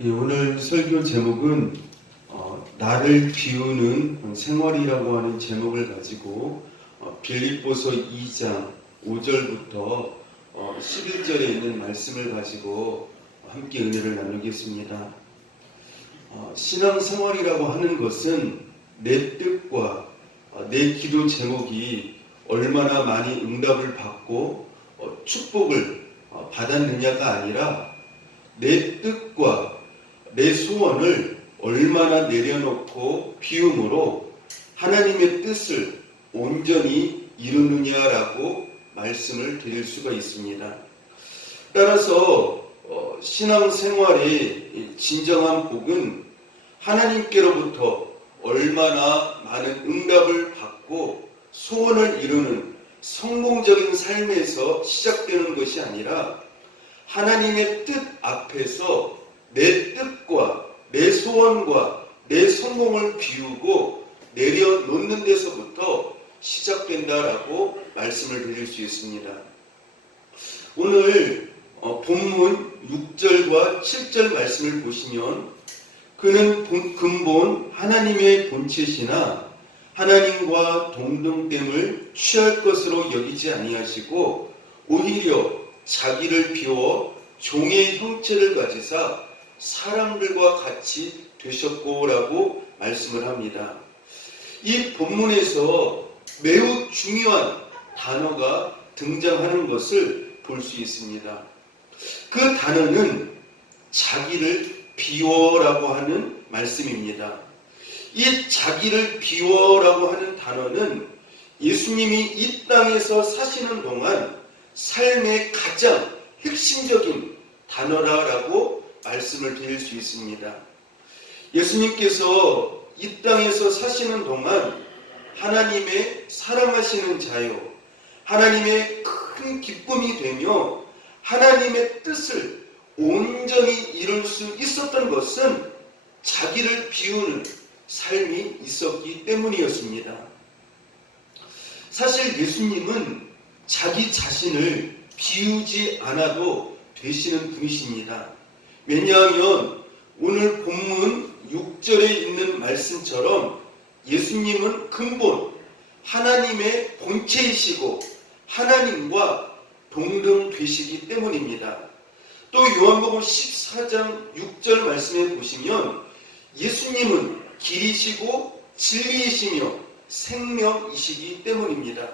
오늘 설교 제목은 나를 비우는 생활이라고 하는 제목을 가지고 빌립보서 2장 5절부터 11절에 있는 말씀을 가지고 함께 은혜를 나누겠습니다. 신앙생활이라고 하는 것은 내 뜻과 내 기도 제목이 얼마나 많이 응답을 받고 축복을 받았느냐가 아니라 내 뜻과 내 소원을 얼마나 내려놓고 비움으로 하나님의 뜻을 온전히 이루느냐라고 말씀을 드릴 수가 있습니다. 따라서 신앙생활의 진정한 복은 하나님께로부터 얼마나 많은 응답을 받고 소원을 이루는 성공적인 삶에서 시작되는 것이 아니라 하나님의 뜻 앞에서 내 뜻과 내 소원과 내 성공을 비우고 내려놓는 데서부터 시작된다라고 말씀을 드릴 수 있습니다. 오늘 본문 6절과 7절 말씀을 보시면 그는 근본 하나님의 본체시나 하나님과 동등됨을 취할 것으로 여기지 아니하시고 오히려 자기를 비워 종의 형체를 가지사 사람들과 같이 되셨고라고 말씀을 합니다. 이 본문에서 매우 중요한 단어가 등장하는 것을 볼 수 있습니다. 그 단어는 자기를 비워라고 하는 말씀입니다. 이 자기를 비워라고 하는 단어는 예수님이 이 땅에서 사시는 동안 삶의 가장 핵심적인 단어라고 말씀을 드릴 수 있습니다. 예수님께서 이 땅에서 사시는 동안 하나님의 사랑하시는 자요, 하나님의 큰 기쁨이 되며 하나님의 뜻을 온전히 이룰 수 있었던 것은 자기를 비우는 삶이 있었기 때문이었습니다. 사실 예수님은 자기 자신을 비우지 않아도 되시는 분이십니다. 왜냐하면 오늘 본문 6절에 있는 말씀처럼 예수님은 근본 하나님의 본체이시고 하나님과 동등되시기 때문입니다. 또 요한복음 14장 6절 말씀에 보시면 예수님은 길이시고 진리이시며 생명이시기 때문입니다.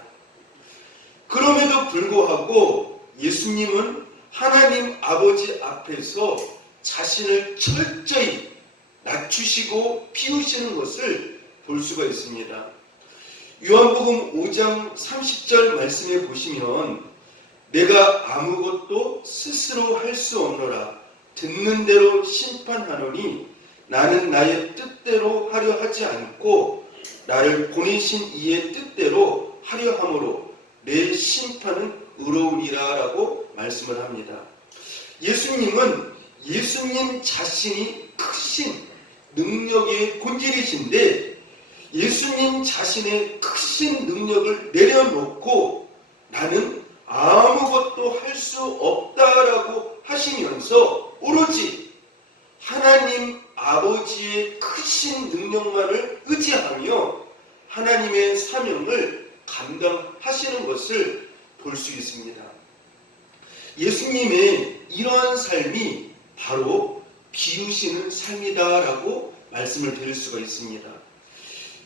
그럼에도 불구하고 예수님은 하나님 아버지 앞에서 자신을 철저히 낮추시고 비우시는 것을 볼 수가 있습니다. 요한복음 5장 30절 말씀에 보시면 내가 아무것도 스스로 할 수 없노라 듣는 대로 심판하노니 나는 나의 뜻대로 하려 하지 않고 나를 보내신 이의 뜻대로 하려 함으로 내 심판은 의로우니라 라고 말씀을 합니다. 예수님은 예수님 자신이 크신 능력의 본질이신데 예수님 자신의 크신 능력을 내려놓고 나는 아무것도 할 수 없다라고 하시면서 오로지 하나님 아버지의 크신 능력만을 의지하며 하나님의 사명을 감당하시는 것을 볼 수 있습니다. 예수님의 이러한 삶이 바로 비우시는 삶이다라고 말씀을 드릴 수가 있습니다.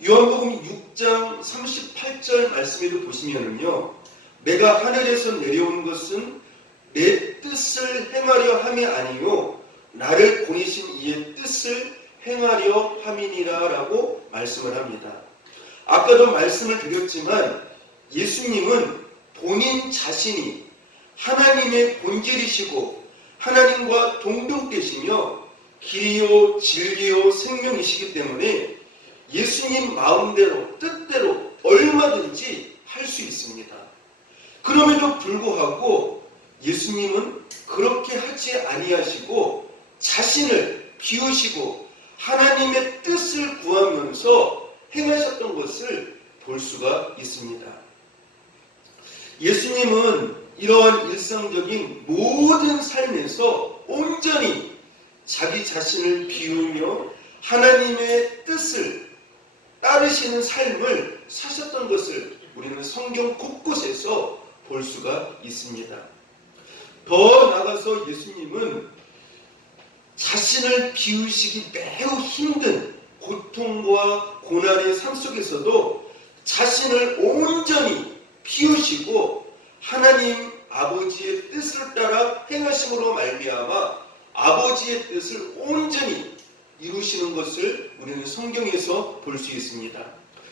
요한복음 6장 38절 말씀에도 보시면은요, 내가 하늘에서 내려온 것은 내 뜻을 행하려 함이 아니요 나를 보내신 이의 뜻을 행하려 함이니라라고 말씀을 합니다. 아까도 말씀을 드렸지만 예수님은 본인 자신이 하나님의 본질이시고 하나님과 동등되시며 길이요 진리요 생명이시기 때문에 예수님 마음대로 뜻대로 얼마든지 할 수 있습니다. 그럼에도 불구하고 예수님은 그렇게 하지 아니하시고 자신을 비우시고 하나님의 뜻을 구하면서 행하셨던 것을 볼 수가 있습니다. 예수님은 이러한 일상적인 모든 삶에서 온전히 자기 자신을 비우며 하나님의 뜻을 따르시는 삶을 사셨던 것을 우리는 성경 곳곳에서 볼 수가 있습니다. 더 나아가서 예수님은 자신을 비우시기 매우 힘든 고통과 고난의 삶 속에서도 자신을 온전히 비우시고 하나님 아버지의 뜻을 따라 행하심으로 말미암아 아버지의 뜻을 온전히 이루시는 것을 우리는 성경에서 볼 수 있습니다.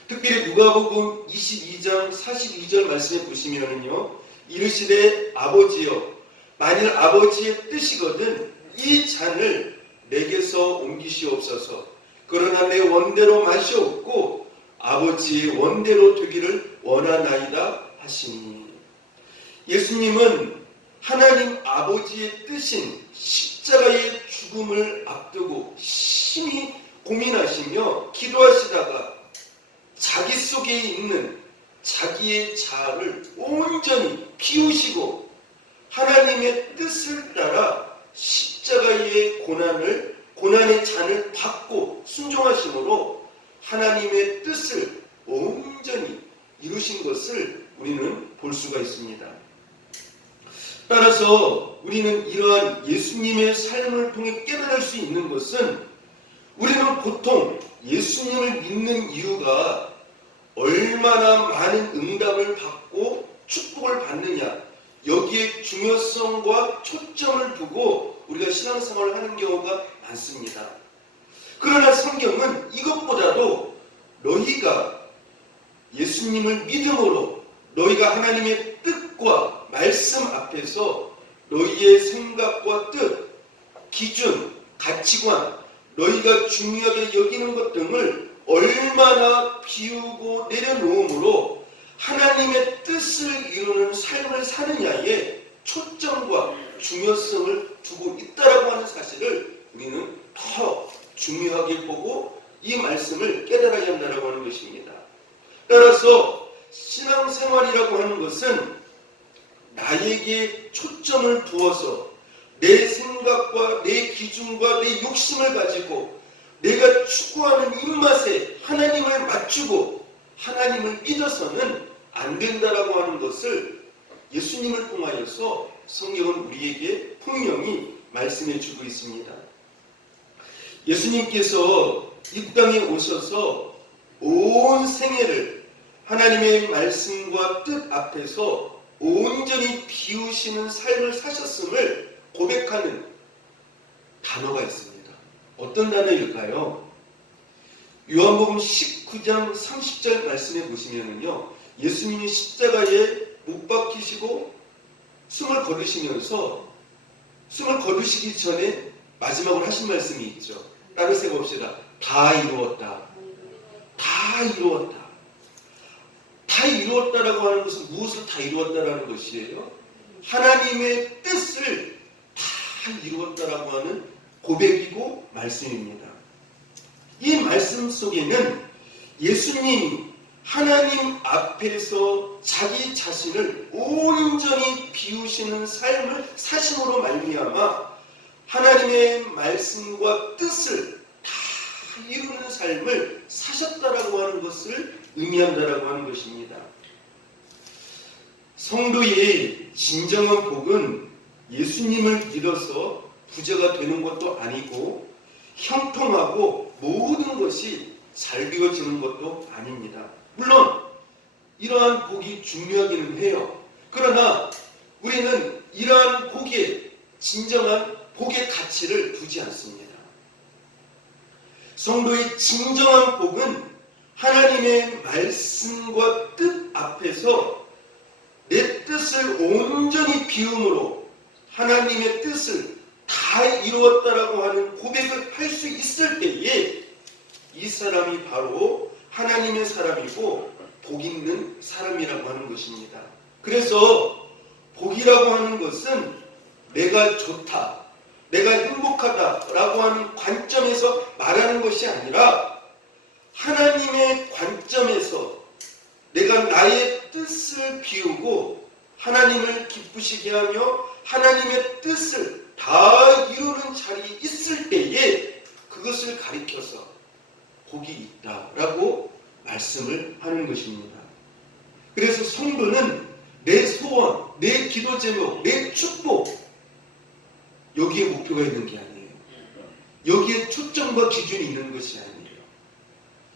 특별히 누가복음 22장 42절 말씀에 보시면은요, 이르시되 아버지여, 만일 아버지의 뜻이거든 이 잔을 내게서 옮기시옵소서. 그러나 내 원대로 마시옵고 아버지의 원대로 되기를 원하나이다 하시니. 예수님은 하나님 아버지의 뜻인 십자가의 죽음을 앞두고 심히 고민하시며 기도하시다가 자기 속에 있는 자기의 자아를 온전히 비우시고 하나님의 뜻을 따라 십자가의 고난의 잔을 받고 순종하심으로 하나님의 뜻을 온전히 이루신 것을 우리는 볼 수가 있습니다. 따라서 우리는 이러한 예수님의 삶을 통해 깨달을 수 있는 것은, 우리는 보통 예수님을 믿는 이유가 얼마나 많은 응답을 받고 축복을 받느냐, 여기에 중요성과 초점을 두고 우리가 신앙생활을 하는 경우가 많습니다. 그러나 성경은 이것보다도 너희가 예수님을 믿음으로 너희가 하나님의 뜻과 말씀 앞에서 너희의 생각과 뜻, 기준, 가치관, 너희가 중요하게 여기는 것 등을 얼마나 비우고 내려놓음으로 하나님의 뜻을 이루는 삶을 사느냐에 초점과 중요성을 두고 있다라고 하는 사실을 우리는 더 중요하게 보고 이 말씀을 깨달아야 한다라고 하는 것입니다. 따라서 신앙생활이라고 하는 것은 나에게 초점을 두어서 내 생각과 내 기준과 내 욕심을 가지고 내가 추구하는 입맛에 하나님을 맞추고 하나님을 믿어서는 안 된다라고 하는 것을 예수님을 통하여서 성경은 우리에게 분명히 말씀해 주고 있습니다. 예수님께서 이 땅에 오셔서 온 생애를 하나님의 말씀과 뜻 앞에서 온전히 비우시는 삶을 사셨음을 고백하는 단어가 있습니다. 어떤 단어일까요? 요한복음 19장 30절 말씀에 보시면은요, 예수님이 십자가에 못 박히시고 숨을 거두시면서 숨을 거두시기 전에 마지막으로 하신 말씀이 있죠. 따르세 봅시다. 다 이루었다. 다 이루었다. 다 이루었다라고 하는 것은 무엇을 다 이루었다라는 것이에요? 하나님의 뜻을 다 이루었다라고 하는 고백이고 말씀입니다. 이 말씀 속에는 예수님이 하나님 앞에서 자기 자신을 온전히 비우시는 삶을 사심으로 말미암아 하나님의 말씀과 뜻을 다 이루는 삶을 사셨다라고 하는 것을 의미한다라고 하는 것입니다. 성도의 진정한 복은 예수님을 믿어서 부자가 되는 것도 아니고 형통하고 모든 것이 잘 되어지는 것도 아닙니다. 물론 이러한 복이 중요하기는 해요. 그러나 우리는 이러한 복에 진정한 복의 가치를 두지 않습니다. 성도의 진정한 복은 하나님의 말씀과 뜻 앞에서 내 뜻을 온전히 비움으로 하나님의 뜻을 다 이루었다라고 하는 고백을 할 수 있을 때에 이 사람이 바로 하나님의 사람이고 복 있는 사람이라고 하는 것입니다. 그래서 복이라고 하는 것은 내가 좋다, 내가 행복하다라고 하는 관점에서 말하는 것이 아니라 하나님의 관점에서 내가 나의 뜻을 비우고 하나님을 기쁘시게 하며 하나님의 뜻을 다 이루는 자리에 있을 복이 있다라고 말씀을 하는 것입니다. 그래서 성도는 내 소원, 내 기도 제목, 내 축복 여기에 목표가 있는 게 아니에요. 여기에 초점과 기준이 있는 것이 아니에요.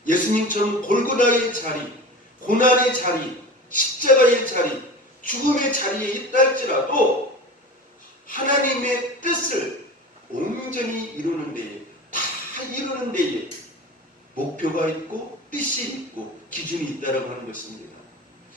예수님처럼 골고다의 자리, 고난의 자리, 십자가의 자리, 죽음의 자리에 있다 할지라도 하나님의 뜻을 온전히 이루는 데에, 다 이루는 데에 목표가 있고 뜻이 있고 기준이 있다라고 하는 것입니다.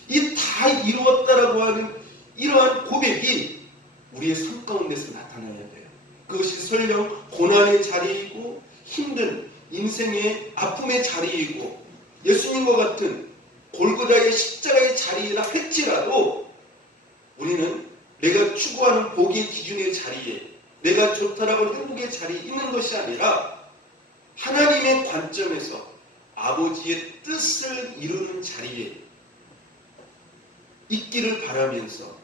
이 다 이루었다라고 하는 이러한 고백이 우리의 삶 가운데서 나타나야 돼요. 그것이 설령 고난의 자리이고 힘든 인생의 아픔의 자리이고 예수님과 같은 골고다의 십자가의 자리이라 할지라도 우리는 내가 추구하는 복의 기준의 자리에 내가 좋다라고 하는 행복의 자리에 있는 것이 아니라 하나님의 관점에서 아버지의 뜻을 이루는 자리에 있기를 바라면서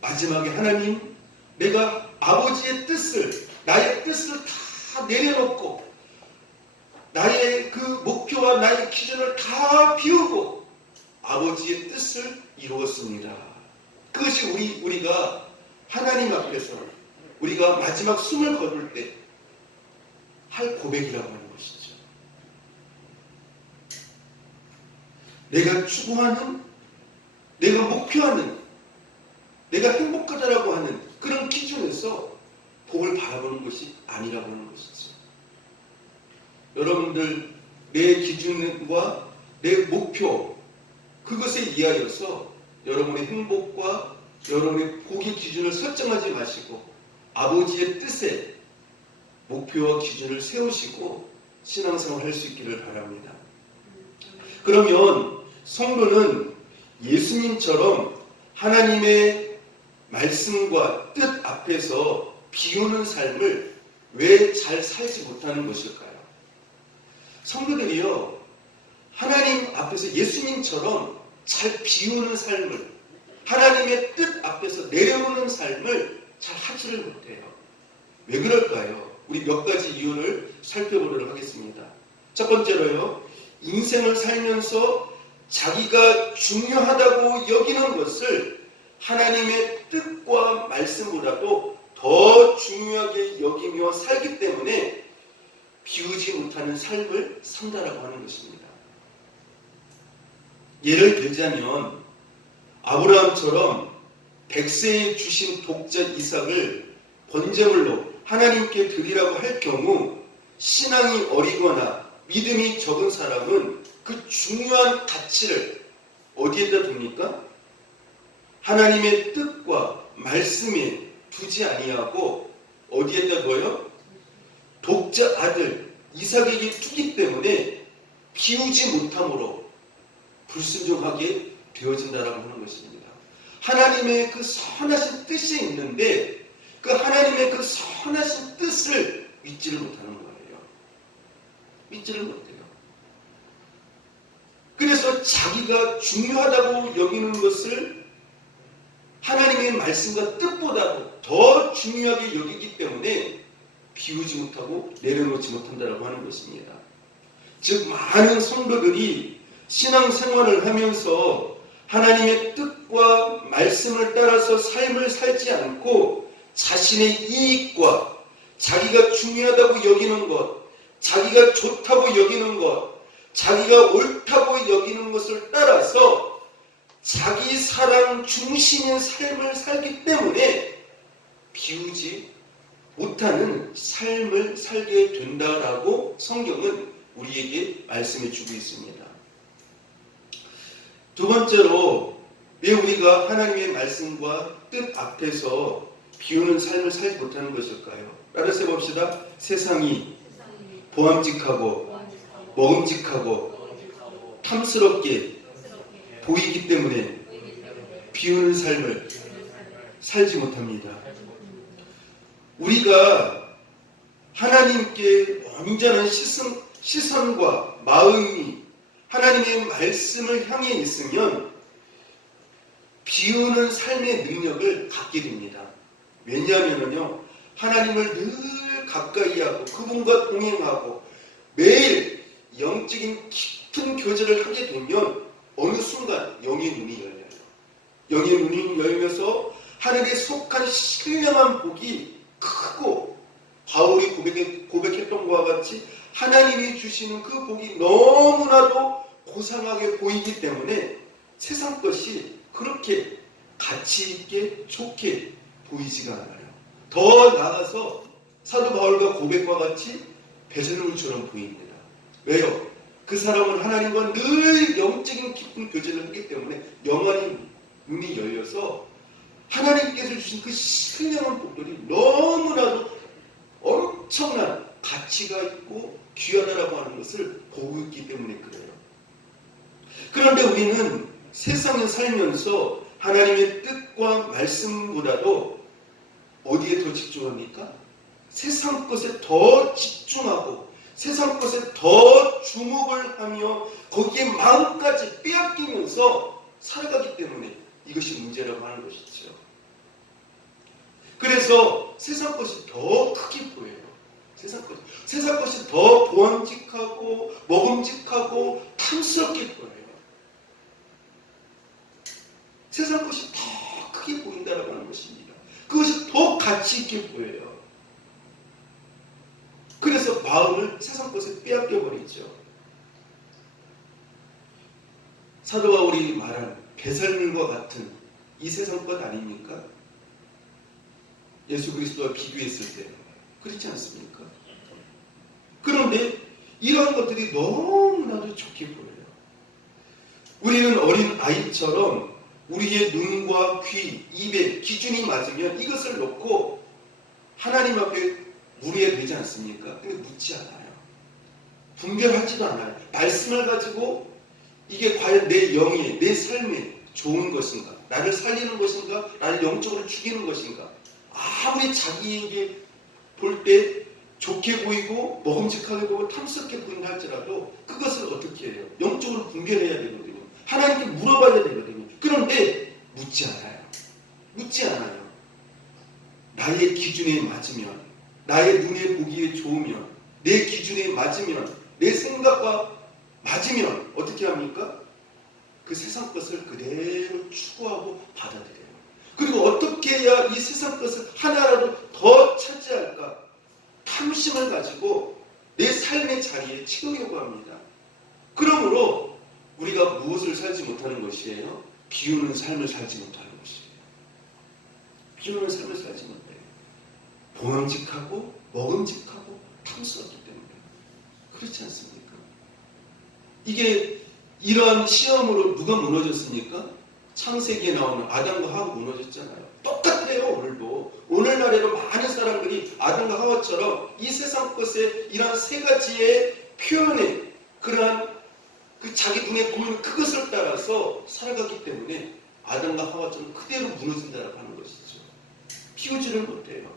마지막에 하나님, 내가 아버지의 뜻을, 나의 뜻을 다 내려놓고 나의 그 목표와 나의 기준을 다 비우고 아버지의 뜻을 이루었습니다. 그것이 우리가 하나님 앞에서 우리가 마지막 숨을 거둘 때 할 고백이라고 하는 것이죠. 내가 추구하는, 내가 목표하는, 내가 행복하다라고 하는 그런 기준에서 복을 바라보는 것이 아니라고 하는 것이죠. 여러분들 내 기준과 내 목표 그것에 의하여서 여러분의 행복과 여러분의 복의 기준을 설정하지 마시고 아버지의 뜻에 목표와 기준을 세우시고 신앙생활을 할 수 있기를 바랍니다. 그러면 성도는 예수님처럼 하나님의 말씀과 뜻 앞에서 비우는 삶을 왜 잘 살지 못하는 것일까요? 성도들이요, 하나님 앞에서 예수님처럼 잘 비우는 삶을, 하나님의 뜻 앞에서 내려오는 삶을 잘 하지를 못해요. 왜 그럴까요? 우리 몇 가지 이유를 살펴보도록 하겠습니다. 첫 번째로요, 인생을 살면서 자기가 중요하다고 여기는 것을 하나님의 뜻과 말씀보다도 더 중요하게 여기며 살기 때문에 비우지 못하는 삶을 산다라고 하는 것입니다. 예를 들자면 아브라함처럼 100세에 주신 독자 이삭을 번제물로 하나님께 드리라고 할 경우 신앙이 어리거나 믿음이 적은 사람은 그 중요한 가치를 어디에다 둡니까? 하나님의 뜻과 말씀에 두지 아니하고 어디에다 둬요? 독자 아들 이삭에게 두기 때문에 비우지 못함으로 불순종하게 되어진다라고 하는 것입니다. 하나님의 그 선하신 뜻이 있는데 그 하나님의 그 선하신 뜻을 믿지를 못하는 거예요. 믿지를 못해요. 그래서 자기가 중요하다고 여기는 것을 하나님의 말씀과 뜻보다도 더 중요하게 여기기 때문에 비우지 못하고 내려놓지 못한다라고 하는 것입니다. 즉 많은 성도들이 신앙생활을 하면서 하나님의 뜻과 말씀을 따라서 삶을 살지 않고 자신의 이익과 자기가 중요하다고 여기는 것, 자기가 좋다고 여기는 것, 자기가 옳다고 여기는 것을 따라서 자기 사랑 중심의 삶을 살기 때문에 비우지 못하는 삶을 살게 된다라고 성경은 우리에게 말씀해 주고 있습니다. 두 번째로 왜 우리가 하나님의 말씀과 뜻 앞에서 비우는 삶을 살지 못하는 것일까요? 따라서 해봅시다. 세상이 보암직하고 먹음직하고 탐스럽게 보이기 때문에 비우는 삶을 살지 못합니다. 우리가 하나님께 온전한 시선과 마음이 하나님의 말씀을 향해 있으면 비우는 삶의 능력을 갖게 됩니다. 왜냐하면요, 하나님을 늘 가까이 하고 그분과 동행하고 매일 영적인 깊은 교제를 하게 되면 어느 순간 영의 눈이 열려요. 영의 눈이 열려서 하늘에 속한 신령한 복이 크고, 바울이 고백했던 것과 같이 하나님이 주시는 그 복이 너무나도 고상하게 보이기 때문에 세상 것이 그렇게 가치 있게 좋게 보이지가 않아요. 더 나아가서 사도 바울과 고백과 같이 배설물처럼 보입니다. 왜요? 그 사람은 하나님과 늘 영적인 깊은 교제를 하기 때문에 영원히 눈이 열려서 하나님께서 주신 그 신령한 복들이 너무나도 엄청난 가치가 있고 귀하다라고 하는 것을 보고 있기 때문에 그래요. 그런데 우리는 세상에 살면서 하나님의 뜻과 말씀보다도 어디에 더 집중합니까? 세상 것에 더 집중하고 세상 것에 더 주목을 하며 거기에 마음까지 빼앗기면서 살아가기 때문에 이것이 문제라고 하는 것이죠. 그래서 세상 것이 더 크게 보여요. 세상 것이 더 보암직하고 먹음직하고 탐스럽게 보여요. 세상 것이 더 크게 보인다라고 하는 것입니다. 그것이 더 가치 있게 보여요. 그래서 마음을 세상 것에 빼앗겨 버리죠. 사도 바울이 말한 배설물과 같은 이 세상 것 아닙니까? 예수 그리스도와 비교했을 때 그렇지 않습니까? 그런데 이러한 것들이 너무나도 좋게 보여요. 우리는 어린 아이처럼 우리의 눈과 귀, 입에 기준이 맞으면 이것을 놓고 하나님 앞에 물어야 되지 않습니까? 근데 묻지 않아요. 분별하지도 않아요. 말씀을 가지고 이게 과연 내 영에, 내 삶에 좋은 것인가? 나를 살리는 것인가? 나를 영적으로 죽이는 것인가? 아무리 자기에게 볼 때 좋게 보이고 먹음직하게 보고 탐스럽게 보인다 할지라도 그것을 어떻게 해요? 영적으로 분별해야 되거든요. 하나님께 물어봐야 되거든요. 그런데 묻지 않아요. 나의 기준에 맞으면, 나의 눈에 보기에 좋으면, 내 기준에 맞으면, 내 생각과 맞으면 어떻게 합니까? 그 세상 것을 그대로 추구하고 받아들여요. 그리고 어떻게 해야 이 세상 것을 하나라도 더 차지할까? 탐심을 가지고 내 삶의 자리에 채우려고 합니다. 그러므로 우리가 무엇을 살지 못하는 것이에요? 비우는 삶을 살지 못하는 것이에요. 비우는 삶을 살지 못해요. 보암직하고 먹음직하고 탐스럽기 때문에. 그렇지 않습니까? 이게 이러한 시험으로 누가 무너졌습니까? 창세기에 나오는 아담과 하와가 무너졌잖아요. 똑같아요. 오늘도. 오늘날에도 많은 사람들이 아담과 하와처럼 이 세상 것에 이러한 세 가지의 표현에 그러한 그 자기 눈에 보이는 그것을 따라서 살아가기 때문에 아담과 하와처럼 그대로 무너진다고 하는 것이죠. 피우지를 못해요.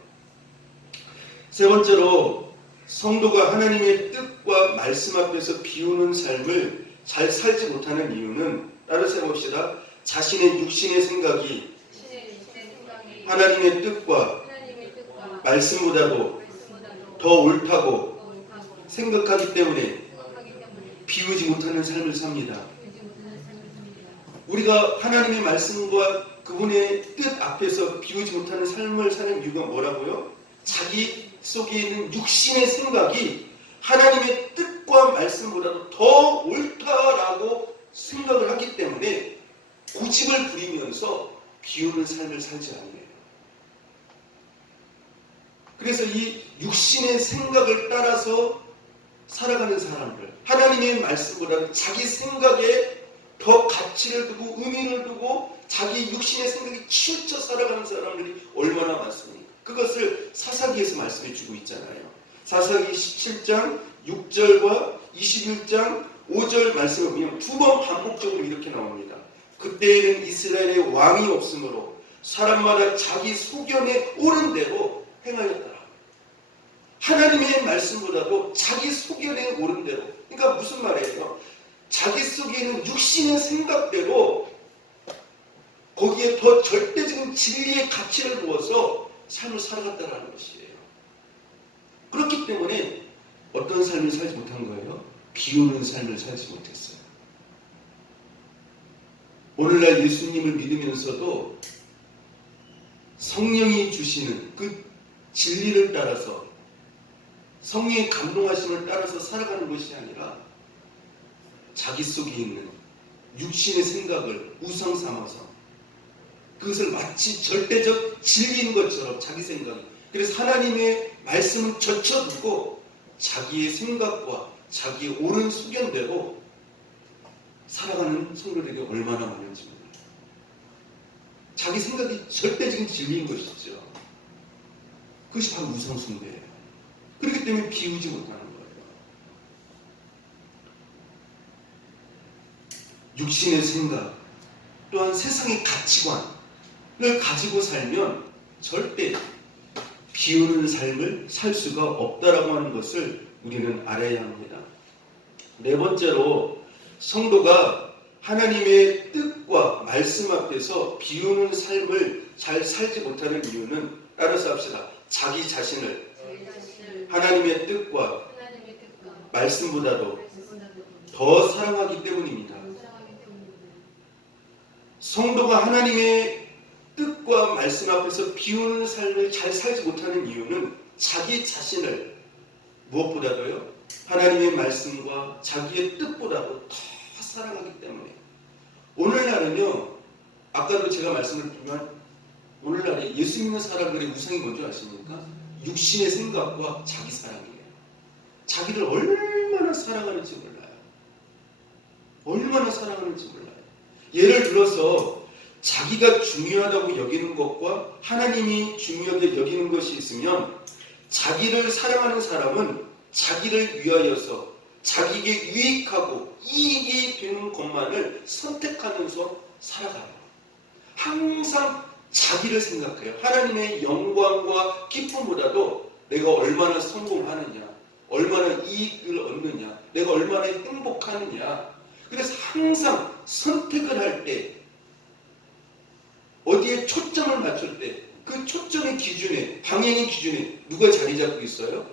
세 번째로 성도가 하나님의 뜻과 말씀 앞에서 비우는 삶을 잘 살지 못하는 이유는 따라서 해봅시다. 자신의 육신의 생각이 하나님의 뜻과 말씀보다도 더 옳다고 생각하기 때문에 비우지 못하는 삶을 삽니다. 우리가 하나님의 말씀과 그분의 뜻 앞에서 비우지 못하는 삶을 사는 이유가 뭐라고요? 자기 속에 있는 육신의 생각이 하나님의 뜻과 말씀보다도 더 옳다라고 생각을 하기 때문에 고집을 부리면서 비우는 삶을 살지 않아요. 그래서 이 육신의 생각을 따라서 살아가는 사람들, 하나님의 말씀보다는 자기 생각에 더 가치를 두고 의미를 두고 자기 육신의 생각에 치우쳐 살아가는 사람들이 얼마나 많습니까? 그것을 사사기에서 말씀해 주고 있잖아요. 사사기 17장 6절과 21장 5절 말씀을 보면 두 번 반복적으로 이렇게 나옵니다. 그때에는 이스라엘에 왕이 없으므로 사람마다 자기 소견에 옳은 대로 행하였더라. 하나님의 말씀보다도 자기 소견에 옳은 대로. 그러니까 무슨 말이에요? 자기 속에 있는 육신의 생각대로 거기에 더 절대적인 진리의 가치를 부어서 삶을 살아갔다는 것이에요. 그렇기 때문에 어떤 삶을 살지 못한 거예요? 비우는 삶을 살지 못했어요. 오늘날 예수님을 믿으면서도 성령이 주시는 그 진리를 따라서 성령의 감동하심을 따라서 살아가는 것이 아니라 자기 속에 있는 육신의 생각을 우상 삼아서 그것을 마치 절대적 진리인 것처럼 자기 생각이, 그래서 하나님의 말씀을 젖혀두고 자기의 생각과 자기의 옳은 수견대로 살아가는 성도들이 얼마나 많은지 몰라요. 자기 생각이 절대적인 진리인 것이죠. 그것이 바로 우상숭배예요. 그렇기 때문에 비우지 못하는 거예요. 육신의 생각 또한 세상의 가치관을 가지고 살면 절대 비우는 삶을 살 수가 없다라고 하는 것을 우리는 알아야 합니다. 네 번째로 성도가 하나님의 뜻과 말씀 앞에서 비우는 삶을 잘 살지 못하는 이유는, 따라서 합시다. 자기 자신을 하나님의 뜻과 말씀보다도 더 사랑하기 때문입니다. 성도가 하나님의 뜻과 말씀 앞에서 비우는 삶을 잘 살지 못하는 이유는 자기 자신을 무엇보다도요, 하나님의 말씀과 자기의 뜻보다도 더 사랑하기 때문에. 오늘날은요, 아까도 제가 말씀을 드리면 오늘날에 예수 믿는 사람들의 우상이 뭔지 아십니까? 육신의 생각과 자기 사랑이에요. 자기를 얼마나 사랑하는지 몰라요. 얼마나 사랑하는지 몰라요. 예를 들어서 자기가 중요하다고 여기는 것과 하나님이 중요하게 여기는 것이 있으면 자기를 사랑하는 사람은 자기를 위하여서 자기에게 유익하고 이익이 되는 것만을 선택하면서 살아가요. 항상 자기를 생각해요. 하나님의 영광과 기쁨보다도 내가 얼마나 성공하느냐, 얼마나 이익을 얻느냐, 내가 얼마나 행복하느냐. 그래서 항상 선택을 할 때 어디에 초점을 맞출 때 그 초점의 기준에, 방향의 기준에 누가 자리 잡고 있어요?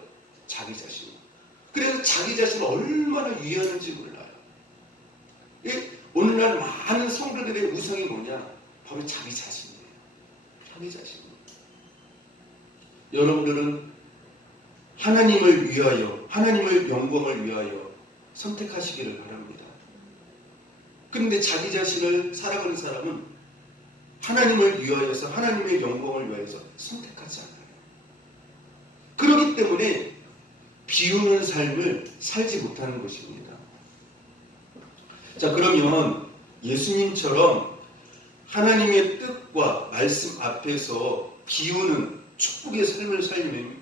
자기 자신. 그래서 자기 자신을 얼마나 위하는지 몰라요. 오늘날 많은 성도들의 우상이 뭐냐? 바로 자기 자신이에요. 자기 자신. 여러분들은 하나님을 위하여, 하나님의 영광을 위하여 선택하시기를 바랍니다. 그런데 자기 자신을 살아가는 사람은 하나님을 위하여서, 하나님의 영광을 위하여서 선택하지 않아요. 그렇기 때문에 비우는 삶을 살지 못하는 것입니다. 자, 그러면 예수님처럼 하나님의 뜻과 말씀 앞에서 비우는 축복의 삶을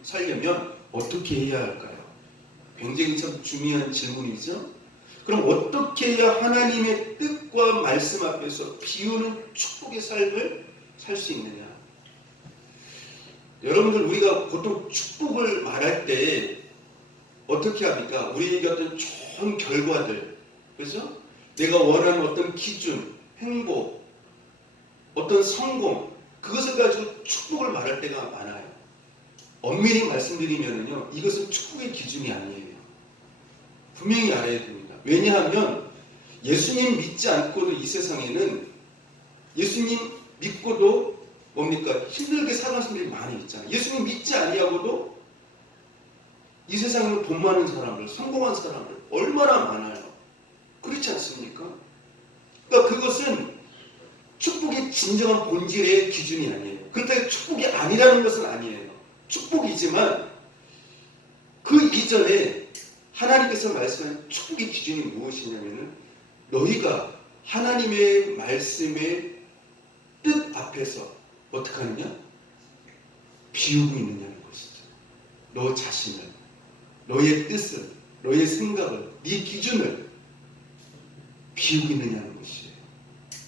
살려면 어떻게 해야 할까요? 굉장히 참 중요한 질문이죠. 그럼 어떻게 해야 하나님의 뜻과 말씀 앞에서 비우는 축복의 삶을 살 수 있느냐? 여러분들, 우리가 보통 축복을 말할 때 어떻게 합니까? 우리에게 어떤 좋은 결과들, 그렇죠? 내가 원하는 어떤 기준, 행복, 어떤 성공, 그것을 가지고 축복을 말할 때가 많아요. 엄밀히 말씀드리면요, 이것은 축복의 기준이 아니에요. 분명히 알아야 됩니다. 왜냐하면 예수님 믿지 않고도 이 세상에는, 예수님 믿고도 뭡니까? 힘들게 살아가는 사람들이 많이 있잖아요. 예수님 믿지 아니하고도 이 세상에는 돈 많은 사람들, 성공한 사람들 얼마나 많아요. 그렇지 않습니까? 그러니까 그것은 축복의 진정한 본질의 기준이 아니에요. 그렇다고 축복이 아니라는 것은 아니에요. 축복이지만 그 이전에 하나님께서 말씀하신 축복의 기준이 무엇이냐면은, 너희가 하나님의 말씀의 뜻 앞에서 어떻게 하느냐? 비우고 있느냐는 것이죠. 너 자신을, 너의 뜻을, 너의 생각을, 네 기준을 비우고 있느냐는 것이에요.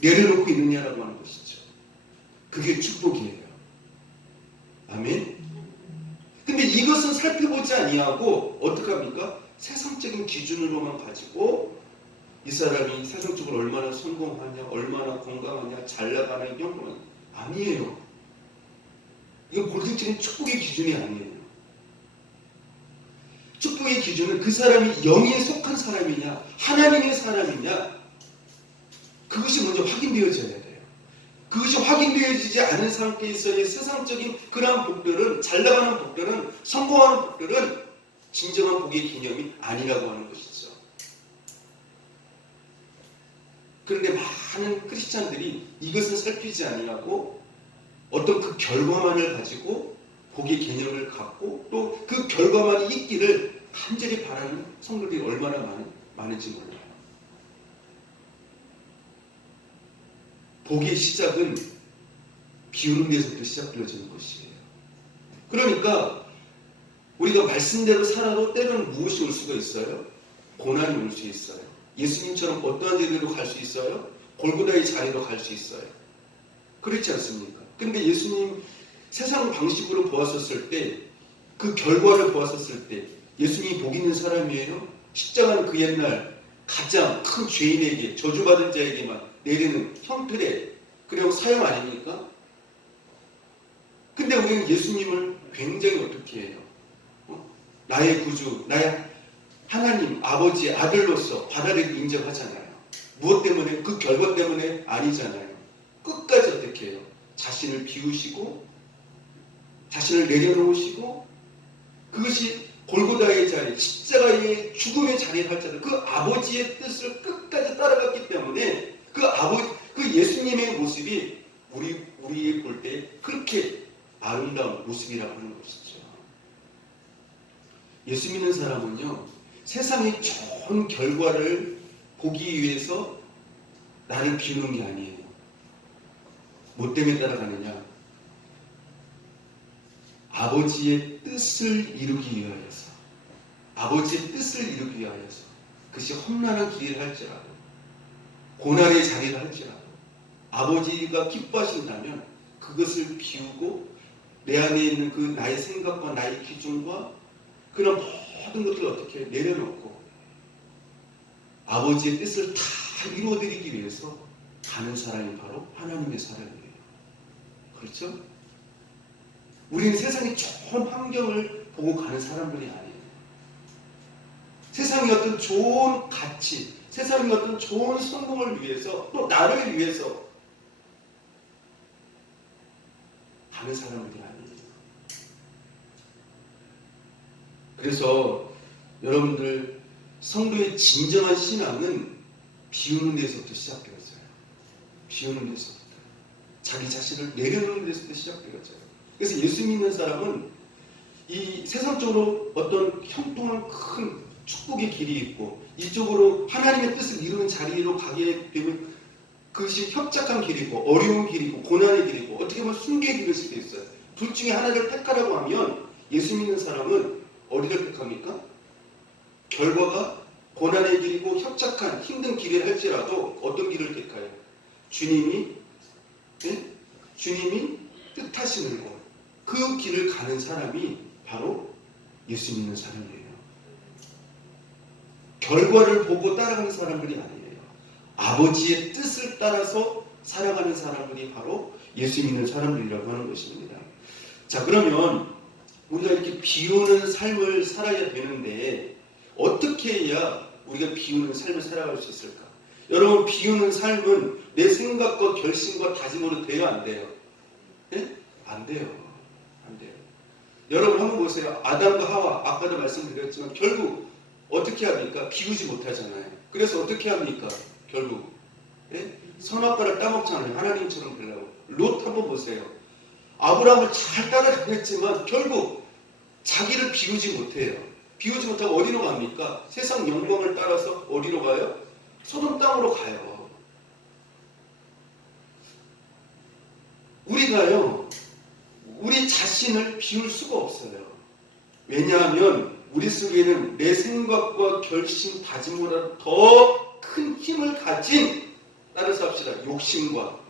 내려놓고 있느냐라고 하는 것이죠. 그게 축복이에요. 아멘. 근데 이것은 살펴보지 아니하고 어떻게 합니까? 세상적인 기준으로만 가지고 이 사람이 세상적으로 얼마나 성공하냐, 얼마나 건강하냐, 잘 나가냐, 이런 건 아니에요. 이건 본질적인 축복의 기준이 아니에요. 축복의 축복의 기준은 그 사람이 영에 속한 사람이냐 하나님의 사람이냐 그것이 먼저 확인되어져야 돼요. 그것이 확인되어지지 않은 상태에서의 세상적인 그러한 복들은 잘 나가는 복들은 성공하는 복들은 진정한 복의 개념이 아니라고 하는 것이죠. 그런데 많은 크리스찬들이 이것을 살피지 아니하고 어떤 그 결과만을 가지고 복의 개념을 갖고 또 그 결과만이 있기를 간절히 바라는 성도들이 얼마나 많은지 몰라요. 복의 시작은 비우는 데서부터 시작되어지는 것이에요. 그러니까 우리가 말씀대로 살아도 때로는 무엇이 올 수가 있어요? 고난이 올 수 있어요. 예수님처럼 어떠한 자리로 갈 수 있어요? 골고다의 자리로 갈 수 있어요. 그렇지 않습니까? 근데 예수님 세상 방식으로 보았었을 때 그 결과를 보았었을 때 예수님이 복 있는 사람이에요? 십자가는 그 옛날 가장 큰 죄인에게 저주받은 자에게만 내리는 형틀의 그리고 사형 아닙니까? 근데 우리는 예수님을 굉장히 어떻게 해요? 나의 구주, 나의 하나님 아버지의 아들로서 받아들이고 인정하잖아요. 무엇 때문에? 그 결과 때문에 아니잖아요. 끝까지 어떻게 해요? 자신을 비우시고 자신을 내려놓으시고 그것이 골고다의 자리, 십자가의 죽음의 자리에 할지라도 그 아버지의 뜻을 끝까지 따라갔기 때문에 그 예수님의 모습이 우리 볼 때 그렇게 아름다운 모습이라고 하는 것이죠. 예수 믿는 사람은요, 세상의 좋은 결과를 보기 위해서 나를 비우는 게 아니에요. 뭐 때문에 따라가느냐? 아버지의 뜻을 이루기 위하여서, 아버지의 뜻을 이루기 위하여서, 그것이 험난한 길을 할지라도, 고난의 자리를 할지라도, 아버지가 기뻐하신다면 그것을 비우고 내 안에 있는 그 나의 생각과 나의 기준과 그런 모든 것들을 어떻게 내려놓고 아버지의 뜻을 다 이루어드리기 위해서 가는 사람이 바로 하나님의 사람이에요. 그렇죠? 우리는 세상의 좋은 환경을 보고 가는 사람들이 아니에요. 세상의 어떤 좋은 가치, 세상의 어떤 좋은 성공을 위해서 또 나를 위해서 가는 사람들이 아니에요. 그래서 여러분들 성도의 진정한 신앙은 비우는 데서부터 시작되었어요. 비우는 데서부터. 자기 자신을 내려놓는 데서부터 시작되었어요. 그래서 예수 믿는 사람은 이 세상적으로 어떤 형통한 큰 축복의 길이 있고 이쪽으로 하나님의 뜻을 이루는 자리로 가게 되면 그것이 협착한 길이고 어려운 길이고 고난의 길이고 어떻게 보면 순교의 길일 수도 있어요. 둘 중에 하나를 택하라고 하면 예수 믿는 사람은 어디를 택합니까? 결과가 고난의 길이고 협착한 힘든 길을 할지라도 어떤 길을 택해요? 주님이 뜻하시는 곳, 그 길을 가는 사람이 바로 예수 믿는 사람이에요. 결과를 보고 따라가는 사람들이 아니에요. 아버지의 뜻을 따라서 살아가는 사람들이 바로 예수 믿는 사람들이라고 하는 것입니다. 자, 그러면 우리가 이렇게 비우는 삶을 살아야 되는데 어떻게 해야 우리가 비우는 삶을 살아갈 수 있을까? 여러분, 비우는 삶은 내 생각과 결심과 다짐으로 돼요, 안 돼요? 네? 안 돼요. 안 돼요. 여러분 한번 보세요. 아담과 하와, 아까도 말씀드렸지만 결국 어떻게 합니까? 비우지 못하잖아요. 그래서 어떻게 합니까? 결국 선악과를 따먹잖아요. 하나님처럼 되려고. 롯 한번 보세요. 아브라함을 잘 따라다녔지만 결국 자기를 비우지 못해요. 비우지 못하고 어디로 갑니까? 세상 영광을 따라서 어디로 가요? 소돔 땅으로 가요. 우리가요, 우리 자신을 비울 수가 없어요. 왜냐하면 우리 속에는 내 생각과 결심, 다짐보다 더 큰 힘을 가진, 따라서 합시다, 욕심과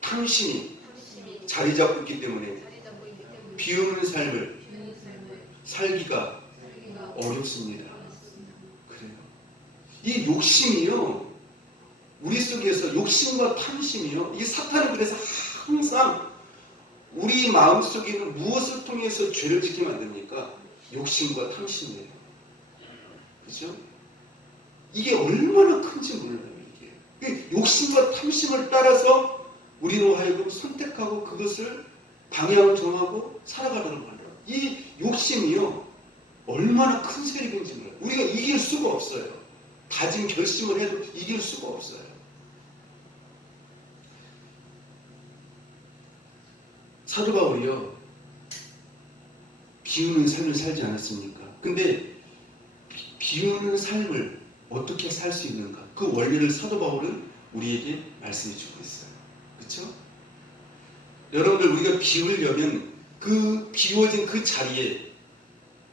탐심이 자리 잡고 있기 때문에 비우는 삶을 살기가 어렵습니다. 그래요. 이 욕심이요, 우리 속에서 욕심과 탐심이요, 이 사탄은 그래서 항상 우리 마음속에 있는 무엇을 통해서 죄를 짓게 만듭니까? 욕심과 탐심이에요. 그렇죠? 이게 얼마나 큰지 몰라요. 이게 욕심과 탐심을 따라서 우리로 하여금 선택하고 그것을 방향을 정하고 살아가도록 만들어요. 이 욕심이요 얼마나 큰 세력인지 몰라요. 우리가 이길 수가 없어요. 다진 결심을 해도 이길 수가 없어요. 사도 바울이요 비우는 삶을 살지 않았습니까? 근데 비우는 삶을 어떻게 살 수 있는가? 그 원리를 사도 바울은 우리에게 말씀해 주고 있어요. 그렇죠? 여러분들 우리가 비우려면 그 비워진 그 자리에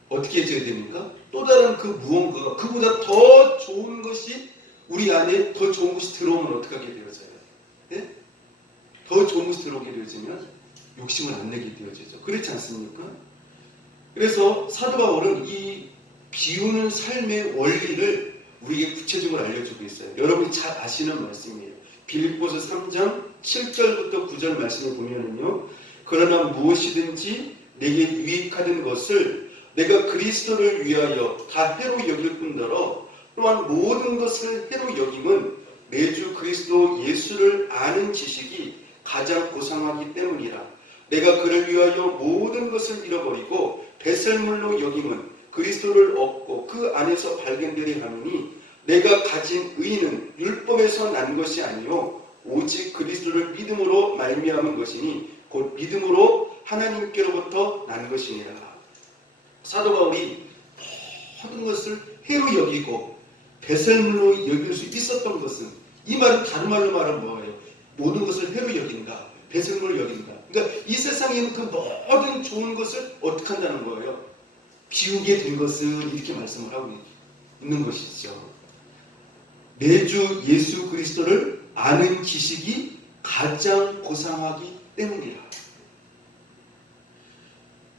어떻게 해줘야 됩니까? 또 다른 그 무언가가 그보다 더 좋은 것이 우리 안에 더 좋은 것이 들어오면 어떻게 하게 되어져요? 네? 더 좋은 것이 들어오게 되어지면 욕심을 안 내게 되어지죠. 그렇지 않습니까? 그래서 사도 바울은 이 비우는 삶의 원리를 우리에게 구체적으로 알려주고 있어요. 여러분이 잘 아시는 말씀이에요. 빌립보서 3장 7절부터 9절 말씀을 보면은요. 그러나 무엇이든지 내게 유익하던 것을 내가 그리스도를 위하여 다 해로 여길 뿐더러 또한 모든 것을 해로 여김은 내 주 그리스도 예수를 아는 지식이 가장 고상하기 때문이라. 내가 그를 위하여 모든 것을 잃어버리고 배설물로 여김은 그리스도를 얻고 그 안에서 발견되려 하노니 내가 가진 의는 율법에서 난 것이 아니요 오직 그리스도를 믿음으로 말미암은 것이니 곧 믿음으로 하나님께로부터 난 것이니라. 사도 바울이 모든 것을 해로 여기고 배설물로 여길 수 있었던 것은 이 말은 다른 말로 말하면 뭐예요? 모든 것을 해로 여긴다. 배설물로 여긴다. 그러니까 이 세상에 있는 그 모든 좋은 것을 어떻게 한다는 거예요? 비우게 된 것은 이렇게 말씀을 하고 있는 것이죠. 내 주 예수 그리스도를 아는 지식이 가장 고상하기 때문이라.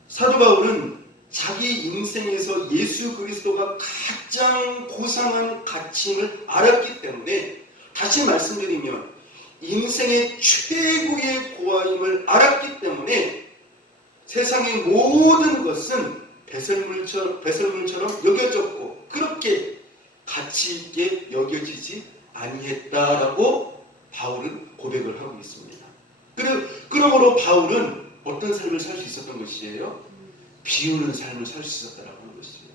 사도 바울은 자기 인생에서 예수 그리스도가 가장 고상한 가치임을 알았기 때문에 다시 말씀드리면 인생의 최고의 고아임을 알았기 때문에 세상의 모든 것은 배설물처럼 여겨졌고 그렇게 가치 있게 여겨지지 아니했다라고 바울은 고백을 하고 있습니다. 그러므로 바울은 어떤 삶을 살 수 있었던 것이에요? 비우는 삶을 살 수 있었다라고 하는 것이에요.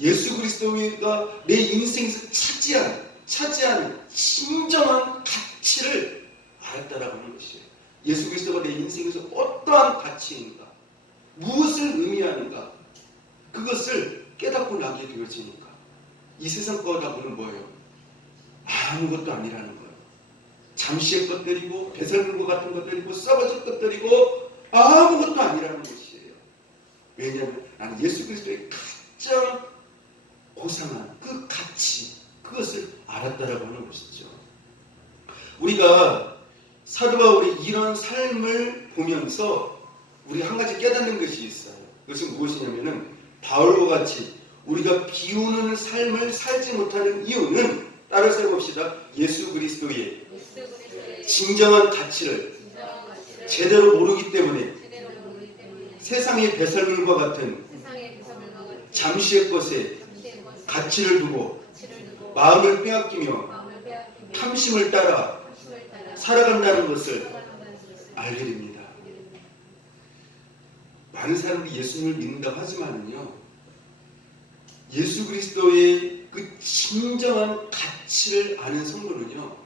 예수 그리스도가 내 인생에서 차지한 진정한 가치를 알았다라고 하는 것이에요. 예수 그리스도가 내 인생에서 어떠한 가치인가, 무엇을 의미하는가, 그것을 깨닫고 나게 되어지니까 이 세상 거다보는 뭐예요? 아무것도 아니라는 거예요. 잠시의 것들이고 배설물과 같은 것들이고 썩어질 것들이고 아무것도 아니라는 것이에요. 왜냐하면 나는 예수 그리스도의 가장 고상한 그 가치, 그것을 알았다라고 하는 것이죠. 우리가 사도 바울의 이런 삶을 보면서 우리 한 가지 깨닫는 것이 있어요. 그것은 무엇이냐면은 바울과 같이 우리가 비우는 삶을 살지 못하는 이유는 따라서 해봅시다. 예수 그리스도의 진정한 가치를 제대로 모르기 때문에 세상의 배설물과 같은 잠시의 것에 가치를 두고 마음을 빼앗기며 탐심을 따라 살아간다는 것을 알게 됩니다. 많은 사람들이 예수님을 믿는다고 하지만요, 예수 그리스도의 그 진정한 가치를 아는 성도는요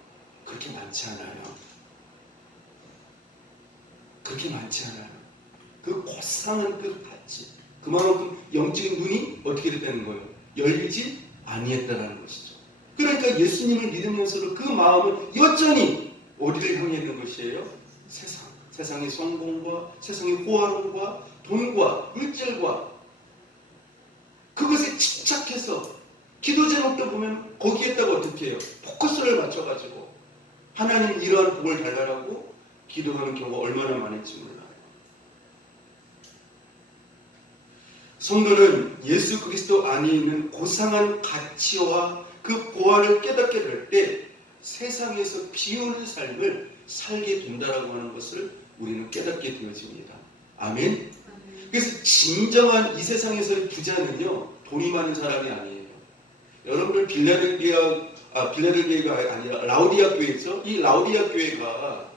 그렇게 많지 않아요. 그렇게 많지 않아요. 그 고상한 그 가치, 그만큼 영적인 눈이 어떻게 됐다는 거예요? 열리지 아니했다라는 것이죠. 그러니까 예수님을 믿으면서도 그 마음은 여전히 어디를 향해 있는 것이에요? 세상의 성공과 세상의 호화로움과 돈과 물질과 그것에 집착해서 기도 제목 때 보면 거기에다가 어떻게 해요? 포커스를 맞춰가지고 하나님 이러한 복을 달라고 기도하는 경우가 얼마나 많을지 몰라요. 성도는 예수 그리스도 안에 있는 고상한 가치와 그 보안을 깨닫게 될 때 세상에서 비우는 삶을 살게 된다라고 하는 것을 우리는 깨닫게 되어집니다. 아멘. 그래서 진정한 이 세상에서의 부자는요 돈이 많은 사람이 아니에요. 여러분들 빌라델비아가 아니라 라우디아 교회죠. 이 라우디아 교회가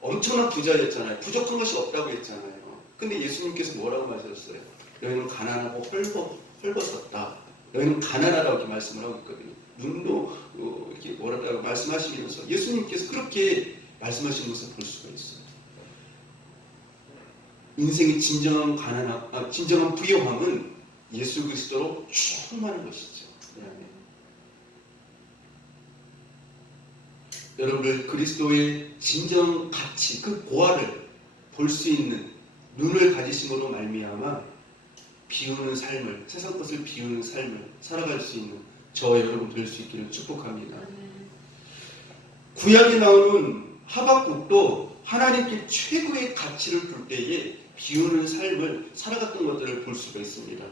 엄청난 부자였잖아요. 부족한 것이 없다고 했잖아요. 근데 예수님께서 뭐라고 말씀하셨어요? 너희는 가난하고 헐벗었다. 너희는 가난하다고 이렇게 말씀을 하고 있거든요. 눈도 이렇게 뭐라고 말씀하시면서 예수님께서 그렇게 말씀하시는 것을 볼 수가 있어요. 인생의 진정한 부요함은 예수 그리스도로 충만한 것이죠. 여러분들 그리스도의 진정 가치, 그 고아를 볼 수 있는 눈을 가지심으로 말미암아 비우는 삶을, 세상 것을 비우는 삶을 살아갈 수 있는 저와 여러분 될 수 있기를 축복합니다. 구약에 나오는 하박국도 하나님께 최고의 가치를 볼 때에 비우는 삶을 살아갔던 것들을 볼 수가 있습니다.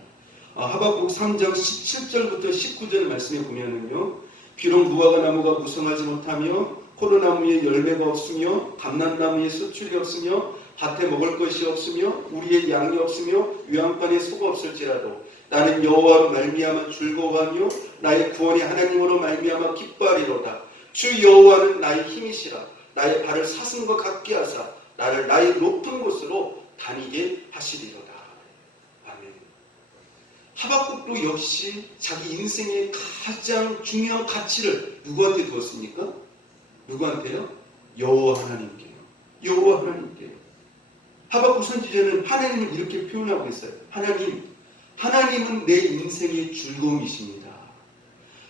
하박국 3장 17절부터 19절 말씀에 보면은요, 비록 무화과 나무가 무성하지 못하며 포도나무에 열매가 없으며 감람나무에 수출이 없으며 밭에 먹을 것이 없으며 우리의 양이 없으며 위안판에 소가 없을지라도 나는 여호와로 말미암아 즐거워하며 나의 구원의 하나님으로 말미암아 기뻐하리로다. 주 여호와는 나의 힘이시라. 나의 발을 사슴과 같게 하사 나를 나의 높은 곳으로 다니게 하시리로다. 아멘. 하박국도 역시 자기 인생의 가장 중요한 가치를 누구한테 두었습니까? 누구한테요? 여호와 하나님께요. 여호와 하나님께요. 하박국 선지자는 하나님을 이렇게 표현하고 있어요. 하나님은 내 인생의 즐거움이십니다.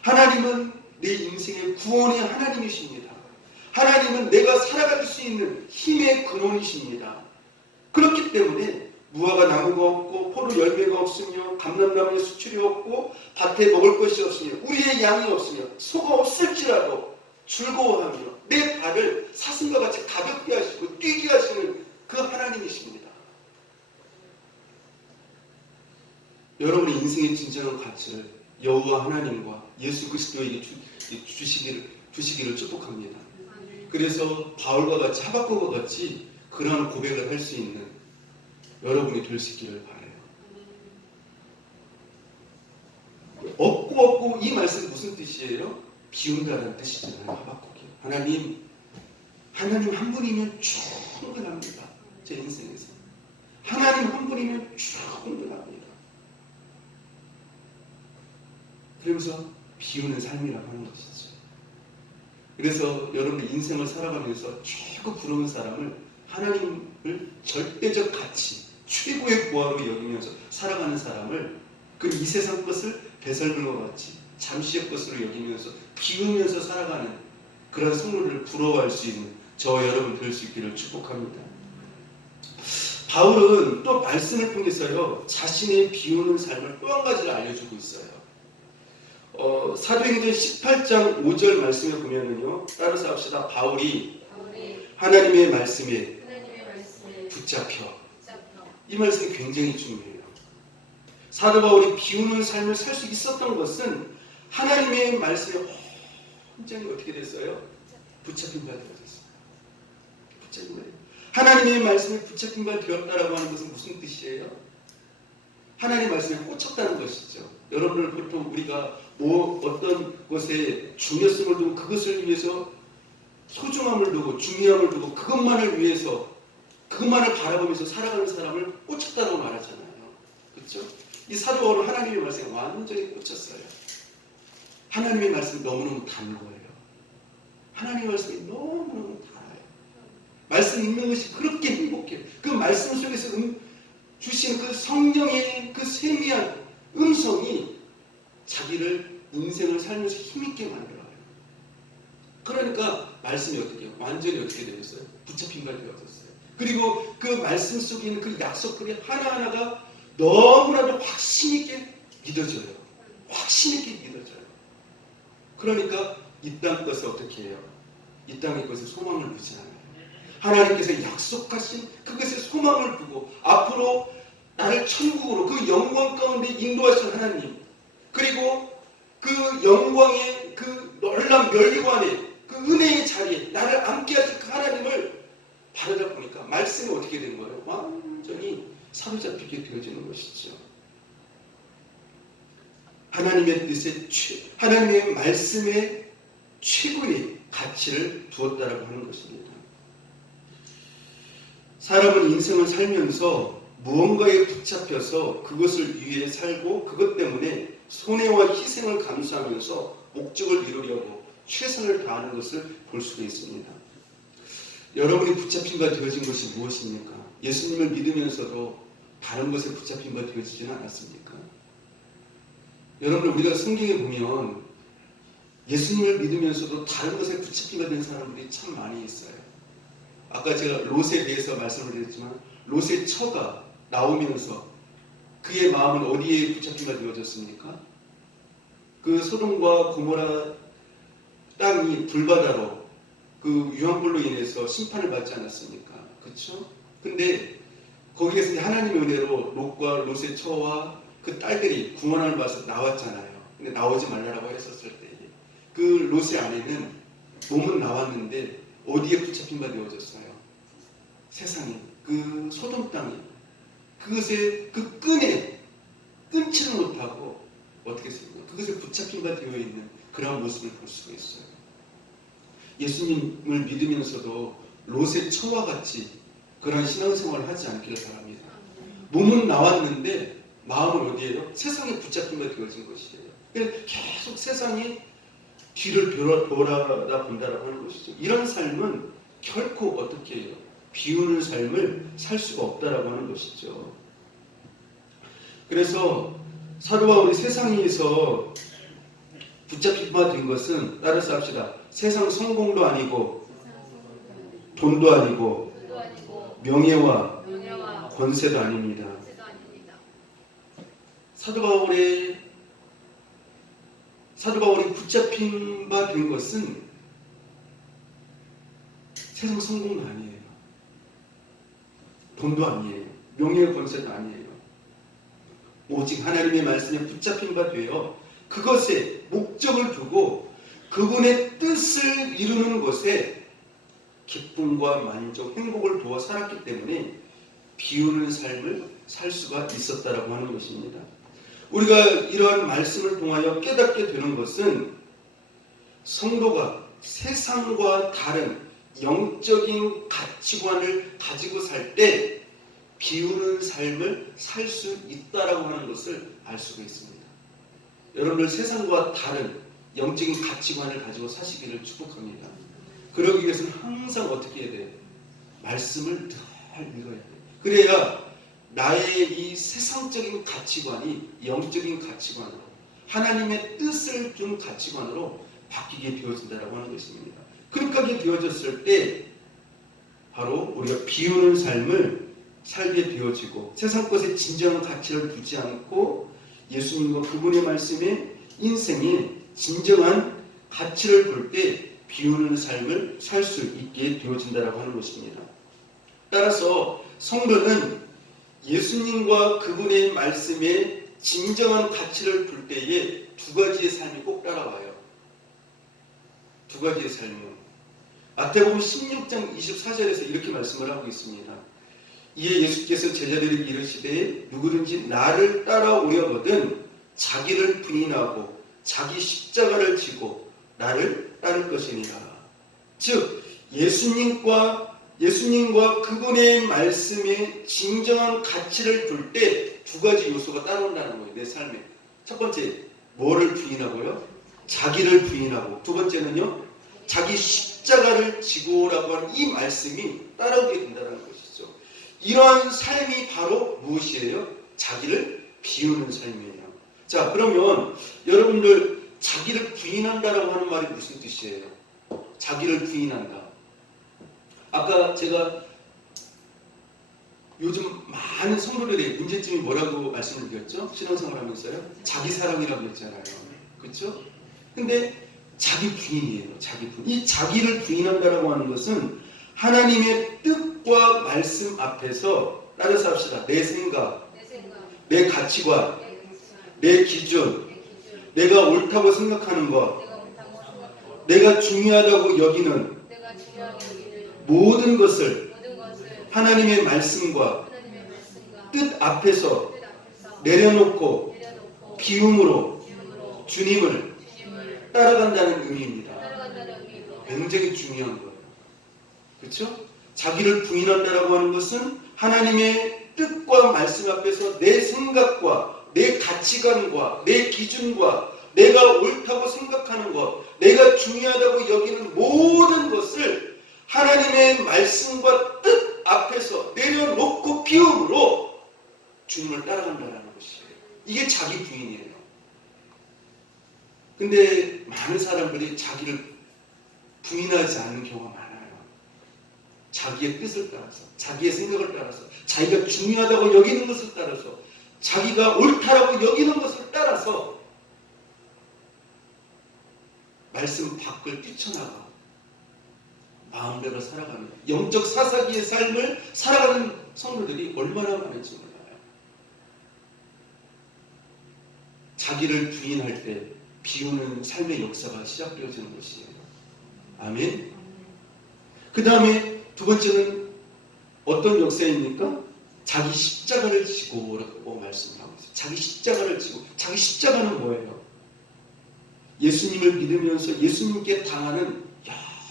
하나님은 내 인생의 구원의 하나님이십니다. 하나님은 내가 살아갈 수 있는 힘의 근원이십니다. 그렇기 때문에 무화과 나무가 없고 포도 열매가 없으며 감람나무에 수출이 없고 밭에 먹을 것이 없으며 우리의 양이 없으며 소가 없을지라도 즐거워하며 내 발을 사슴과 같이 가볍게 하시고 뛰게 하시는 그 하나님이십니다. 여러분의 인생의 진정한 가치를 여호와 하나님과 예수 그리스도에게 주시기를 축복합니다. 그래서 바울과 같이 하박국과 같이 그러한 고백을 할 수 있는 여러분이 될 수 있기를 바라요. 없고 이 말씀이 무슨 뜻이에요? 비운다는 뜻이잖아요. 하박국이. 하나님 한 분이면 충분합니다. 제 인생에서 하나님 한 분이면 충분합니다. 그러면서 비우는 삶이라고 하는 것이죠. 그래서 여러분의 인생을 살아가면서 최고 부러운 사람을 하나님을 절대적 가치, 최고의 고아로 여기면서 살아가는 사람을 그 이 세상 것을 배설물과 같이 잠시의 것으로 여기면서 비우면서 살아가는 그런 성도를 부러워할 수 있는 저와 여러분 될 수 있기를 축복합니다. 바울은 또 말씀을 통해서요 자신의 비우는 삶을 또 한 가지를 알려주고 있어요. 사도행전 18장 5절 말씀에 보면은요, 따라서 합시다. 바울이 하나님의 말씀에 붙잡혀. 이 말씀이 굉장히 중요해요. 사도 바울이 비우는 삶을 살 수 있었던 것은 하나님의 말씀에 완전히 어떻게 됐어요? 붙잡힌 바 되었어요. 붙잡힌 바. 하나님의 말씀에 붙잡힌 바 되었다라고 하는 것은 무슨 뜻이에요? 하나님의 말씀에 꽂혔다는 것이죠. 여러분들 보통 우리가 어떤 것에 중요성을 두고 그것을 위해서 소중함을 두고 중요함을 두고 그것만을 위해서 그것만을 바라보면서 살아가는 사람을 꽂혔다고 말하잖아요. 그렇죠? 이 사도 바울은 하나님의 말씀에 완전히 꽂혔어요. 하나님의 말씀이 너무너무 단 거예요. 하나님의 말씀이 너무너무 달아요. 말씀 읽는 것이 그렇게 행복해요. 그 말씀 속에서 주신 그 성령의 그 세미한 음성이 자기를 인생을 살면서 힘있게 만들어요. 그러니까 말씀이 어떻게 완전히 어떻게 되었어요? 붙잡힌 바 되었어요. 그리고 그 말씀 속에 있는 그 약속들이 하나하나가 너무나도 확신 있게 믿어져요. 확신 있게 믿어져요. 그러니까 이 땅 것을 어떻게 해요? 이 땅의 것에 소망을 두지 않아요. 하나님께서 약속하신 그것에 소망을 두고 앞으로 나를 천국으로 그 영광 가운데 인도하신 하나님, 그리고 그 영광의 그 놀라운 멸관의 그 은혜의 자리에 나를 앉게 하신 그 하나님을 바라다 보니까 말씀이 어떻게 된 거예요? 완전히 사로잡히게 되어지는 것이죠. 하나님의 뜻에 하나님의 말씀에 최고의 가치를 두었다라고 하는 것입니다. 사람은 인생을 살면서 무언가에 붙잡혀서 그것을 위해 살고 그것 때문에 손해와 희생을 감수하면서 목적을 이루려고 최선을 다하는 것을 볼 수가 있습니다. 여러분이 붙잡힌 바 되어진 것이 무엇입니까? 예수님을 믿으면서도 다른 것에 붙잡힌 바 되어지지는 않았습니까? 여러분, 우리가 성경에 보면 예수님을 믿으면서도 다른 것에 붙잡힌 바 된 사람들이 참 많이 있어요. 아까 제가 롯에 대해서 말씀을 드렸지만 롯의 처가 나오면서 그의 마음은 어디에 붙잡힌 바 되어졌습니까? 그 소돔과 고모라 땅이 불바다로 그 유황불로 인해서 심판을 받지 않았습니까? 그렇죠? 근데 거기에서 하나님의 은혜로 롯과 롯의 처와 그 딸들이 구원을 받아서 나왔잖아요. 근데 나오지 말라고 했었을 때 그 롯의 아내는 몸은 나왔는데 어디에 붙잡힌 바 되어졌어요? 세상에, 그 소돔 땅이 그것에 그 끈에 끊지를 못하고 어떻게 했습니까? 그것에 붙잡힌 바 되어 있는 그런 모습을 볼 수가 있어요. 예수님을 믿으면서도 롯의 처와 같이 그런 신앙생활을 하지 않기를 바랍니다. 몸은 나왔는데 마음은 어디에요? 세상에 붙잡힌 바 되어진 것이에요. 계속 세상이 뒤를 돌아본다라고 하는 것이죠. 이런 삶은 결코 어떻게 해요? 비우는 삶을 살 수가 없다라고 하는 것이죠. 그래서 사도 바울이 세상에서 붙잡힌 바 된 것은 따라서 합시다. 세상 성공도 아니고 돈도 아니고 명예와 권세도 아닙니다. 사도 바울이 붙잡힌 바 된 것은 세상 성공도 아니에요. 돈도 아니에요. 명예의 권세도 아니에요. 오직 하나님의 말씀에 붙잡힌 바 되어 그것에 목적을 두고 그분의 뜻을 이루는 것에 기쁨과 만족, 행복을 두어 살았기 때문에 비우는 삶을 살 수가 있었다라고 하는 것입니다. 우리가 이러한 말씀을 통하여 깨닫게 되는 것은 성도가 세상과 다른 영적인 가치관을 가지고 살 때 비우는 삶을 살 수 있다라고 하는 것을 알 수가 있습니다. 여러분들 세상과 다른 영적인 가치관을 가지고 사시기를 축복합니다. 그러기 위해서는 항상 어떻게 해야 돼요? 말씀을 잘 읽어야 돼요. 그래야 나의 이 세상적인 가치관이 영적인 가치관으로 하나님의 뜻을 둔 가치관으로 바뀌게 되어진다라고 하는 것입니다. 그렇게 되어졌을 때 바로 우리가 비우는 삶을 살게 되어지고 세상 것에 진정한 가치를 두지 않고 예수님과 그분의 말씀에 인생에 진정한 가치를 둘 때 비우는 삶을 살 수 있게 되어진다라고 하는 것입니다. 따라서 성도는 예수님과 그분의 말씀에 진정한 가치를 둘 때에 두 가지의 삶이 꼭 따라와요. 두 가지의 삶이요. 마태복음 16장 24절에서 이렇게 말씀을 하고 있습니다. 이에 예수께서 제자들에게 이르시되 누구든지 나를 따라오려거든 자기를 부인하고 자기 십자가를 지고 나를 따를 것이니라. 즉 예수님과 그분의 말씀에 진정한 가치를 둘 때 두 가지 요소가 따라온다는 거예요. 내 삶에. 첫 번째, 뭐를 부인하고요? 자기를 부인하고. 두 번째는요, 자기 십자가를 지고라고 하는 이 말씀이 따라오게 된다는 것이죠. 이러한 삶이 바로 무엇이에요? 자기를 비우는 삶이에요. 자, 그러면 여러분들 자기를 부인한다라고 하는 말이 무슨 뜻이에요? 자기를 부인한다. 아까 제가 요즘 많은 성도들의 문제점이 뭐라고 말씀을 드렸죠? 신앙생활 하면서요? 자기 사랑이라고 했잖아요. 그렇죠? 근데 자기 부인이에요. 자기 부인. 이 자기를 부인한다라고 하는 것은 하나님의 뜻과 말씀 앞에서 따라서 합시다. 내 생각, 내 가치관, 내 기준, 내가 옳다고 생각하는 것, 내가 중요하다고 여기는 모든 것을 하나님의 말씀과 뜻 앞에서 내려놓고 비움으로 주님을 따라간다는 의미입니다. 굉장히 중요한 거예요. 그렇죠? 자기를 부인한다라고 하는 것은 하나님의 뜻과 말씀 앞에서 내 생각과 내 가치관과 내 기준과 내가 옳다고 생각하는 것, 내가 중요하다고 여기는 모든 것을 하나님의 말씀과 뜻 앞에서 내려놓고 비움으로 주님을 따라간다는 것이에요. 이게 자기 부인이에요. 근데 많은 사람들이 자기를 부인하지 않는 경우가 많아요. 자기의 뜻을 따라서, 자기의 생각을 따라서, 자기가 중요하다고 여기는 것을 따라서, 자기가 옳다라고 여기는 것을 따라서 말씀 밖을 뛰쳐나가 마음대로 살아가는 영적 사사기의 삶을 살아가는 성도들이 얼마나 많은지 몰라요. 자기를 부인할 때 비우는 삶의 역사가 시작되어지는 것이에요. 아멘. 그 다음에 두 번째는 어떤 역사입니까? 자기 십자가를 지고라고 말씀하고 있어요. 자기 십자가를 지고. 자기 십자가는 뭐예요? 예수님을 믿으면서 예수님께 당하는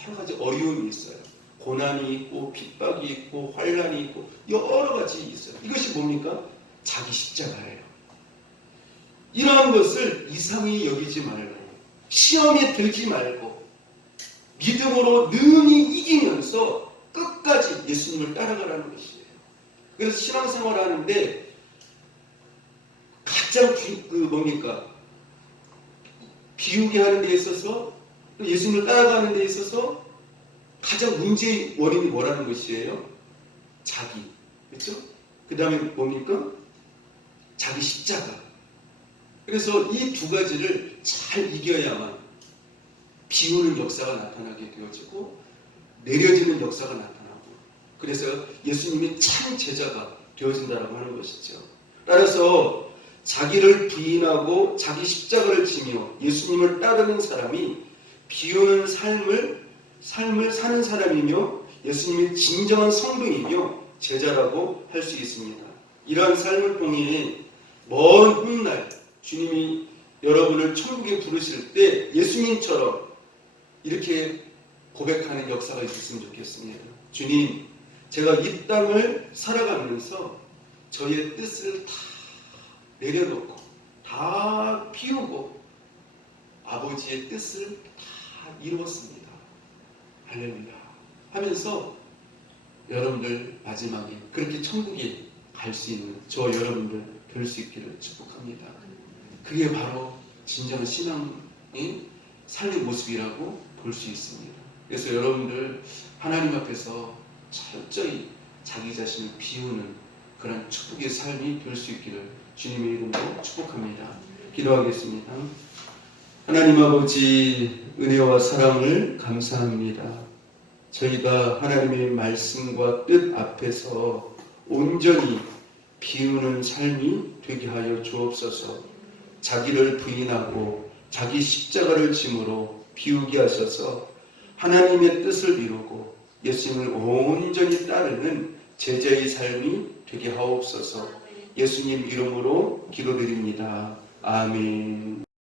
여러 가지 어려움이 있어요. 고난이 있고 핍박이 있고 환난이 있고 여러 가지 있어요. 이것이 뭡니까? 자기 십자가예요. 이러한 것을 이상히 여기지 말고 시험에 들지 말고 믿음으로 능히 이기면서 끝까지 예수님을 따라가라는 것이에요. 그래서 신앙생활 하는데 가장 비우게 하는 데 있어서 예수님을 따라가는 데 있어서 가장 문제의 원인이 뭐라는 것이에요? 자기. 그렇죠? 그 다음에 뭡니까? 자기 십자가. 그래서 이 두 가지를 잘 이겨야만 비우는 역사가 나타나게 되어지고 내려지는 역사가 나타나고 그래서 예수님이 참 제자가 되어진다라고 하는 것이죠. 따라서 자기를 부인하고 자기 십자가를 지며 예수님을 따르는 사람이 비우는 삶을 사는 사람이며 예수님이 진정한 성도이며 제자라고 할 수 있습니다. 이러한 삶을 통해 먼 훗날 주님이 여러분을 천국에 부르실 때 예수님처럼 이렇게 고백하는 역사가 있었으면 좋겠습니다. 주님, 제가 이 땅을 살아가면서 저의 뜻을 다 내려놓고 다 비우고 아버지의 뜻을 다 이루었습니다. 할렐루야 하면서 여러분들 마지막에 그렇게 천국에 갈 수 있는 저 여러분들 될 수 있기를 축복합니다. 그게 바로 진정한 신앙의 삶의 모습이라고 볼 수 있습니다. 그래서 여러분들 하나님 앞에서 철저히 자기 자신을 비우는 그런 축복의 삶이 될 수 있기를 주님의 이름으로 축복합니다. 기도하겠습니다. 하나님 아버지 은혜와 사랑을 감사합니다. 저희가 하나님의 말씀과 뜻 앞에서 온전히 비우는 삶이 되게 하여 주옵소서. 자기를 부인하고 자기 십자가를 짐으로 비우게 하셔서 하나님의 뜻을 이루고 예수님을 온전히 따르는 제자의 삶이 되게 하옵소서. 예수님 이름으로 기도드립니다. 아멘.